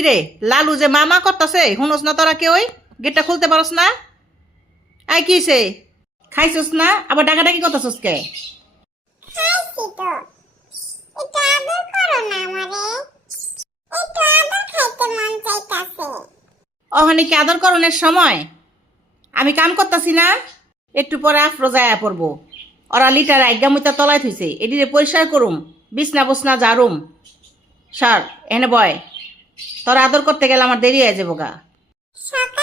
কিরে লালু যে মামা করতেছে শুনোস না তোরা কেউ গেটটা খুলতে পারস না? আই কিছে খাইছস না আবার ডাকাডাকি করতেছস কে? খাইছি তো। একটু আদর করো না আমারে। একটু আদর খাইতে মন চাইতাছে। অহনি কি আদর করণের সময়? আমি কাম করতেছি না, একটু পরে আফরোজায়া পড়বো। ওরা লিটার আজ্ঞামিতা তলায় থইছে, এটিরে পরিষ্কার করুম, বিছনা বসনা জারুম। সার এনে বয়, তোর আদর করতে গেলে আমার দেরি হয়ে যাবো গা। সকাল